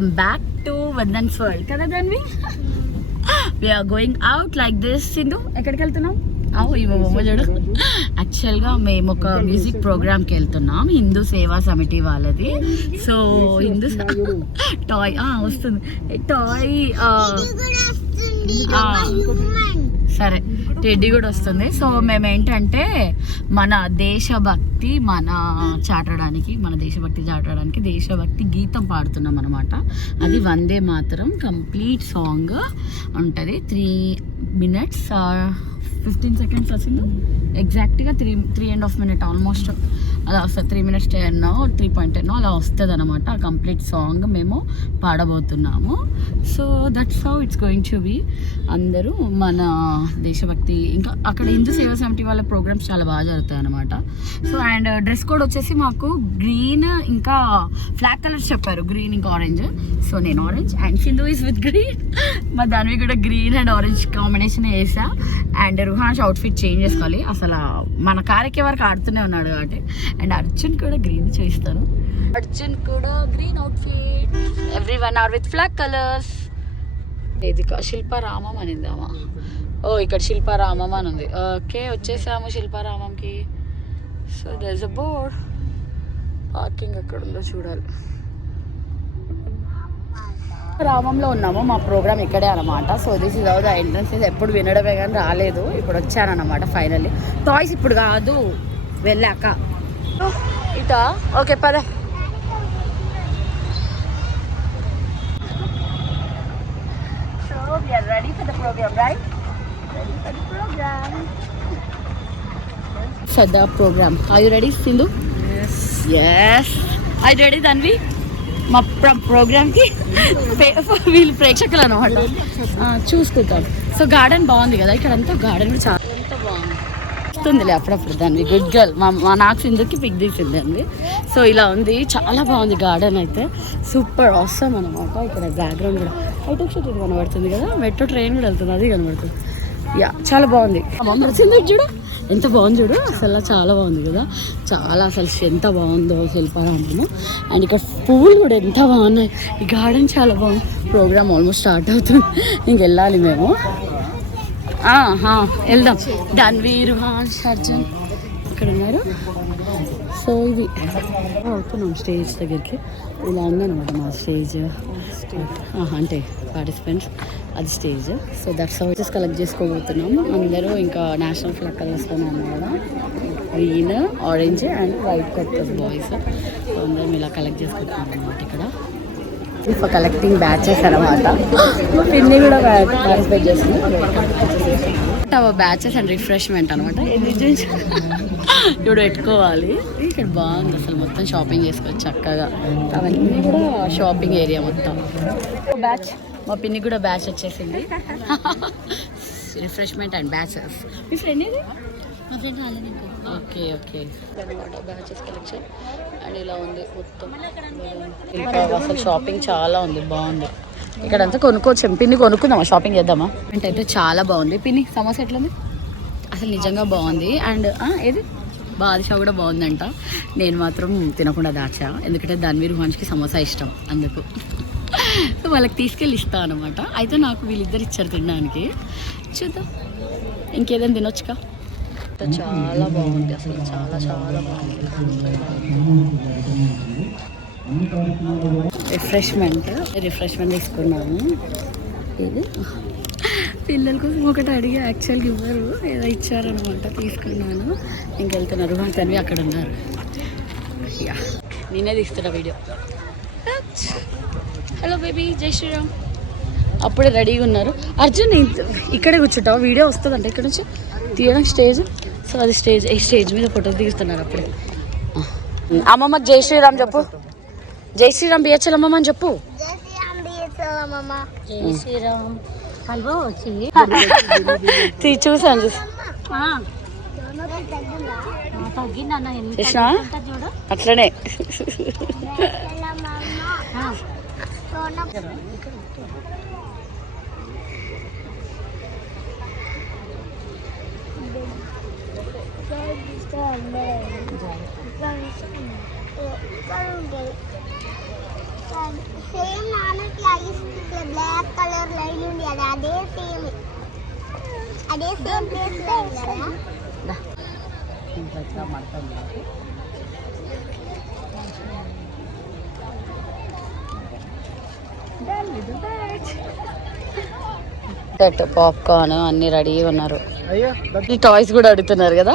Back to Vandan's world kada Danvi. We are going out like this. Sindhu ఎక్కడికి వెళ్తున్నాం? ఇవ్వ బొమ్మ చూడు. యాక్చువల్గా మేము ఒక మ్యూజిక్ ప్రోగ్రామ్కి వెళ్తున్నాం, హిందూ సేవా సమితి వాళ్ళది. సో హిందూ టాయ్ వస్తుంది, టాయ్ సరే టెడ్డీ కూడా వస్తుంది. సో మేము ఏంటంటే మన దేశభక్తి చాటడానికి దేశభక్తి గీతం పాడుతున్నాం అనమాట. అది వందే మాతరం కంప్లీట్ సాంగ్ ఉంటుంది. 3 minutes 15 seconds వచ్చింది ఎగ్జాక్ట్గా 3.5 minutes ఆల్మోస్ట్ అలా వస్తుంది. 3 minutes 10 3.10 అలా వస్తుంది అనమాట. ఆ కంప్లీట్ సాంగ్ మేము పాడబోతున్నాము. So that's how it's going to be. అందరూ మన దేశభక్తి, ఇంకా అక్కడ హిందూ సేవా సమితి వాళ్ళ ప్రోగ్రామ్స్ చాలా బాగా జరుగుతాయి అనమాట. సో అండ్ డ్రెస్ కోడ్ వచ్చేసి మాకు గ్రీన్ ఇంకా ఫ్లాగ్ కలర్స్ చెప్పారు, గ్రీన్ ఇంకా ఆరెంజ్. సో నేను orange and Sindhu is with green. మా దానివి కూడా గ్రీన్ అండ్ ఆరెంజ్ కాంబినేషన్ వేసా. అండ్ రుహాన్స్ అవుట్ఫిట్ చేంజ్ చేసుకోవాలి. అసలు మన కారెక్కే వరకు ఆడుతూనే ఉన్నాడు కాబట్టి. అండ్ అర్జున్ కూడా గ్రీన్ చూపిస్తాను. అర్జున్ కూడా green outfit. Everyone are with flag colours. ఇది శిల్పారామం అనిందామా? ఇక్కడ శిల్పారామం అని ఉంది. ఓకే వచ్చేసాము శిల్పారామంకి. So there is a board. Parking ఎక్కడ ఉందో చూడాలి. రామంలో ఉన్నాము, మా ప్రోగ్రామ్ ఇక్కడే అనమాట. So this is how the entrance. ఎప్పుడు వినడమే కానీ రాలేదు, ఇప్పుడు వచ్చానమాట ఫైనల్లీ. టాయ్స్ ఇప్పుడు కాదు, వెళ్ళాక ఇటా. ఓకే పద. So we are ready for the programme, right? Ready for the programme. For the programme. Are you ready Sindhu? yes are you ready Danvi? మా ప్రోగ్రామ్కి వీళ్ళు ప్రేక్షకులు అనమాట, చూసుకుంటాం. సో గార్డెన్ బాగుంది కదా, ఇక్కడ అంతా గార్డెన్ కూడా చాలా బాగుంది. వస్తుందిలే అప్పుడప్పుడు దాన్ని. Good girl. మా నాకు సింధుకి పిక్ తీసింది అండి. సో ఇలా ఉంది, చాలా బాగుంది గార్డెన్ అయితే. సూపర్ అవసరం అనమాట. ఇక్కడ బ్యాక్గ్రౌండ్ కూడా హైటెక్ షూట్ కనబడుతుంది కదా, మెట్రో ట్రైన్ కూడా వెళ్తుంది, అది కనబడుతుంది. చాలా బాగుంది. సింధు చూడు ఎంత బాగుంది, చూడు అసలు చాలా బాగుంది కదా, చాలా అసలు ఎంత బాగుందో శిల్పారామము. అండ్ ఇక్కడ పువ్వులు కూడా ఎంత బాగున్నాయి. ఈ గార్డెన్ చాలా బాగుంది. ప్రోగ్రామ్ ఆల్మోస్ట్ స్టార్ట్ అవుతుంది, ఇంకెళ్ళాలి మేము. వెళ్దాం. ధన్వి, రుహాన్, అర్జున్ ఇక్కడ ఉన్నారు. సో ఇది అవుతున్నాం స్టేజ్ దగ్గరికి. ఇలా ఉందన్నమాట మా స్టేజ్, అంటే పార్టిసిపెంట్స్ అది stage. So that's how collect చేసుకోబోతున్నాము. అందరూ ఇంకా నేషనల్ ఫ్లాగ్ కలర్స్లోనే ఉన్నారు కదా, green, orange and white colour boys. So అందరం ఇలా కలెక్ట్ చేసుకుంటున్నాం అనమాట. ఇక్కడ ఫర్ కలెక్టింగ్ బ్యాచెస్ అనమాట. పిన్ని కూడా పార్టిసిపేట్ చేస్తుంది. బ్యాచెస్ అండ్ రిఫ్రెష్మెంట్ అనమాట. ఇప్పుడు పెట్టుకోవాలి. ఇక్కడ బాగుంది అసలు, మొత్తం షాపింగ్ చేసుకోవచ్చు చక్కగా. అవన్నీ కూడా షాపింగ్ ఏరియా మొత్తం. బ్యాచ్ మా పిన్ని కూడా బ్యాచ్ వచ్చేసింది. Refreshment and batches. Me friend ఏది? మా ఫ్రెండ్ రాలేదు. ఓకే ఓకే అనమాట బ్యాచెస్ కలెక్షన్. అండ్ ఇలా ఉంది మొత్తం. అసలు షాపింగ్ చాలా ఉంది, బాగుంది. ఇక్కడంతా కొనుక్కోవచ్చు. పిన్ని కొనుక్కుందామా, షాపింగ్ చేద్దామా? అంటే అయితే చాలా బాగుంది. పిన్ని సమోసా ఎట్లుంది? అసలు నిజంగా బాగుంది. అండ్ ఏది బాదుషా కూడా బాగుందంట. నేను మాత్రం తినకుండా దాచా, ఎందుకంటే ధన్వి, రుహాన్స్కి సమోసా ఇష్టం, అందుకు. సో వాళ్ళకి తీసుకెళ్ళి ఇస్తాను అనమాట. అయితే నాకు వీళ్ళిద్దరు ఇచ్చారు తినడానికి. చూద్దాం, ఇంకేదైనా తినొచ్చుగా. చాలా బాగుంది అసలు, చాలా చాలా బాగుంది. రిఫ్రెష్మెంట్ తీసుకున్నాను. ఇది పిల్లల కోసం ఒకటి అడిగి యాక్చువల్గా ఇవ్వరు, ఏదో ఇచ్చారనమాట, తీసుకున్నాను. ఇంకెళ్తున్నారు. ధన్వి అక్కడ ఉన్నారు. నేనే తీస్తున్నా వీడియో. హలో బేబీ, జై శ్రీరామ్. అప్పుడే రెడీగా ఉన్నారు. అర్జున్ ఇక్కడే కూర్చుంటావు, వీడియో వస్తుందంట ఇక్కడ నుంచి తీయడం స్టేజ్. సో అది స్టేజ్, ఈ స్టేజ్ మీద ఫోటోలు తీస్తున్నారు అప్పుడే. అమ్మమ్మకి జై శ్రీరామ్ చెప్పు. జై శ్రీరామ్ బిహెచ్ఎల్ అమ్మమ్మ అని చెప్పు. జై శ్రీరామ్ చూసాను కృష్ణ అట్లనే. సేమ్ నాన్నకి ఐస్ బ్లాక్ కలర్ లైన్ ఉంది కదా అదే సేమ్ ప్లేస్ లో కదా ఇంట్లో మడతాం పాప్కార్న్ అన్ని రెడీగా ఉన్నారు. ఈ టాయ్స్ కూడా అడుగుతున్నారు కదా.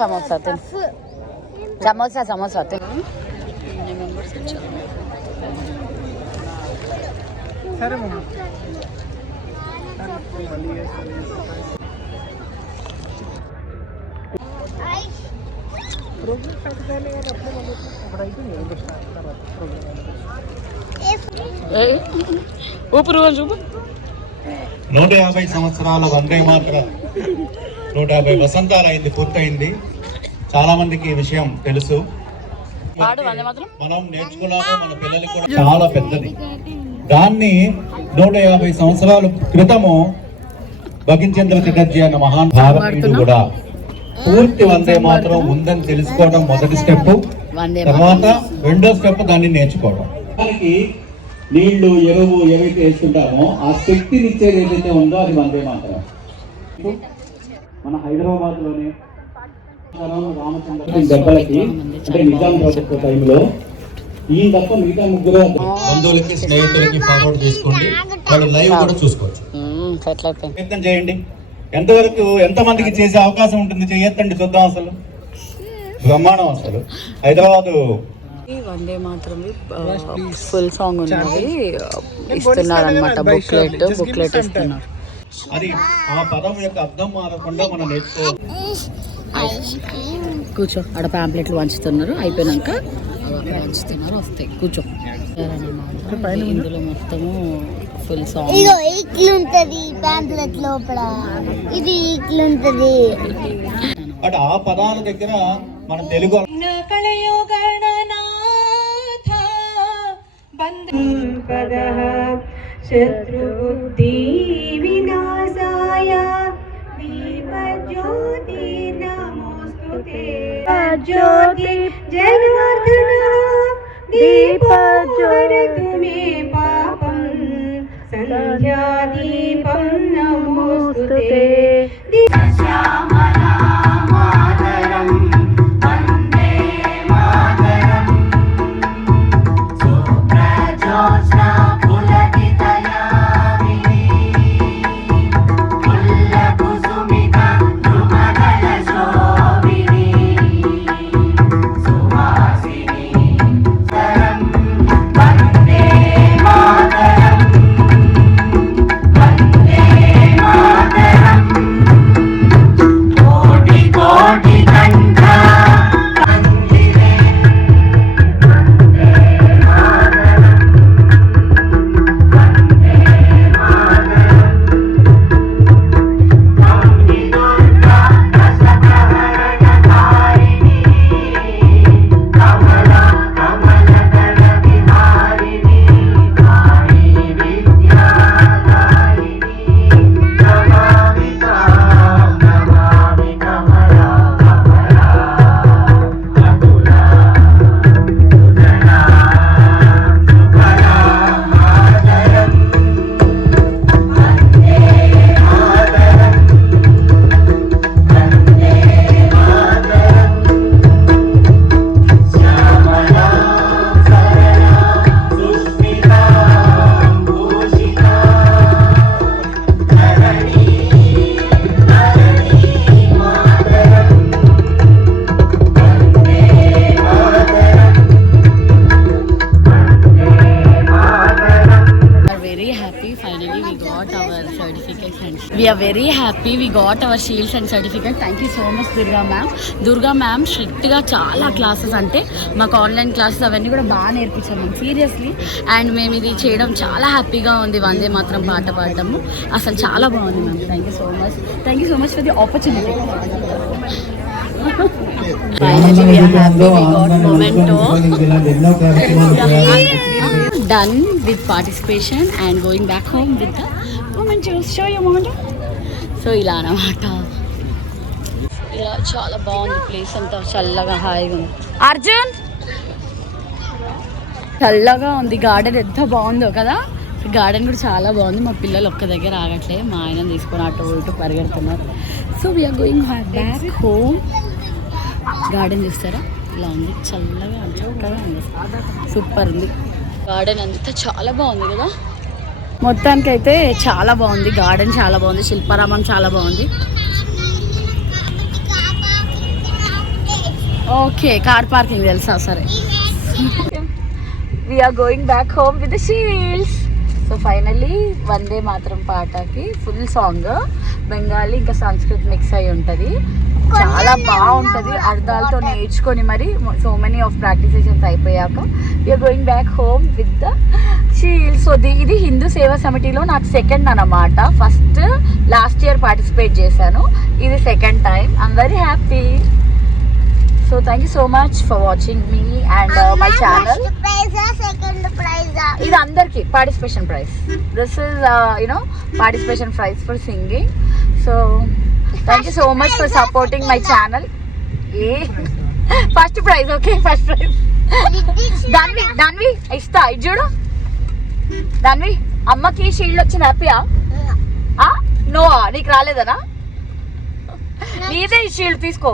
సమోసా సమోసా సమోసా సరే ఊపిరి 150 సంవత్సరాల వందే మాతరం 150 వసంతాలు అయింది, పూర్తయింది. చాలా మందికి ఈ విషయం తెలుసు. మనం నేర్చుకున్నాము, మన పిల్లలకి కూడా చాలా పెద్దది. దాన్ని 150 సంవత్సరాల క్రితము బకించంద్ర చటర్జీ అన్న మహాన్ భారతీయుడు కూడా పూర్తి వందే మాత్రం ఉందని తెలుసుకోవడం మొదటి స్టెప్. తర్వాత రెండో స్టెప్ దాన్ని నేర్చుకోవడం. దానికి నీళ్లు ఎరువు ఏవైతే వేస్తుంటామో ఆ శక్తిని ఇచ్చేది ఏదైతే ఉందో అది వందే మాత్రం. మన హైదరాబాద్ లోనే రామచంద్ర దెబ్బలకి అంటే నిజాం ప్రభుత్వ టైంలో ఈ తప్ప మిగతా ముగ్గురు బంధువులకి స్నేహితులకి ఫార్వర్డ్ చేసుకోండి, వాళ్ళు లైవ్ కూడా చూసుకోవచ్చు. ప్రయత్నం చేయండి. ఎంతవరకు ఎంతమందికి చేసే అవకాశం ఉంటుంది చేయొద్దండి, చూద్దాం. అసలు బ్రహ్మాండం. అసలు హైదరాబాదు వందే మాత్రం ఫుల్ సాంగ్ ఉన్నది ఇస్తున్నారు అనమాట. బుక్లెట్ ఇస్తున్నారు. అది ఆ పదం యొక్క అర్థం మారకుండా మనం నేర్చుకోవాలి. కూర్చో. ఆడ ప్యాంప్లెట్లు పంచుతున్నారు, అయిపోయినాక పంచుతున్నారు, వస్తాయి. కూర్చో. ఇందులో మొత్తము ఫుల్ సాంగ్. ఇట్లుంటది ప్యాంప్లెట్ లోపల, ఇది ఇట్లుంటది. బట్ ఆ పదాల దగ్గర మన తెలుగు శత్రుబుద్ధి వినాశాయ దీపజ్యోతి నమోస్తుతే జ్యోతి జనార్దన దీపజ్యోతి మే పాపం సంధ్యా దీపం నమోస్తుతే శ్యామలా మాతరం Vande Mataram సుప్రజోత్స్నా We are very happy we got our shields and certificate. Thank you so much Durga ma'am స్ట్రిక్ట్గా చాలా క్లాసెస్ అంటే మాకు ఆన్లైన్ క్లాసెస్ అవన్నీ కూడా బాగా నేర్పించాము మ్యామ్, సీరియస్లీ. అండ్ మేము ఇది చేయడం చాలా హ్యాపీగా ఉంది, వందే మాత్రం పాట పాడటము అసలు చాలా బాగుంది ma'am. Thank you so much for the opportunity. Finally we are happy we got memento. Done with participation and going back home with the mementos. Show your memento. So ఇలా అన్నమాట. ఇలా చాలా బాగుంది ప్లేస్ అంతా చల్లగా హాయిగా ఉంది. అర్జున్ చల్లగా ఉంది, గార్డెన్ ఎంత బాగుందో కదా. గార్డెన్ కూడా చాలా బాగుంది. మా పిల్లలు ఒక్క దగ్గర ఆగట్లే, మా ఆయన తీసుకొని అటు ఇటు పరిగెడుతున్నారు. So we're going back home. Garden చూస్తారా ఇలా ఉంది, చల్లగా చక్కగా ఉంది, సూపర్ ఉంది. గార్డెన్ అంతా చాలా బాగుంది కదా. మొత్తానికి అయితే చాలా బాగుంది గార్డెన్, చాలా బాగుంది. శిల్పారామం చాలా బాగుంది. ఓకే కార్ పార్కింగ్ తెలుసా, సరే. We're going back home with the shields. So finally Vande Mataram పాటకి ఫుల్ సాంగ్ బెంగాలీ ఇంకా సంస్కృత్ మిక్స్ అయి ఉంటుంది. చాలా బాగుంటుంది, అర్థాలతో నేర్చుకొని మరి so many of practice sessions అయిపోయాక we're going back home with the shield. So ఇది హిందూ సేవా సమితిలో నాకు సెకండ్ అన్నమాట. ఫస్ట్ లాస్ట్ ఇయర్ పార్టిసిపేట్ చేశాను, ఇది second time. I'm very happy. So thank you so much for watching me and my channel. First prize, second prize. ఇది అందరికి participation prize. This is participation prize for singing. So thank you so much for supporting my channel. First prize, okay, first prize. Danvi ఇస్తా, ఇది చూడు దాన్వి. అమ్మకి shield వచ్చింది, హ్యాపీయా? No నీకు రాలేదనా? నీదే ఈ షీల్డ్ తీసుకో.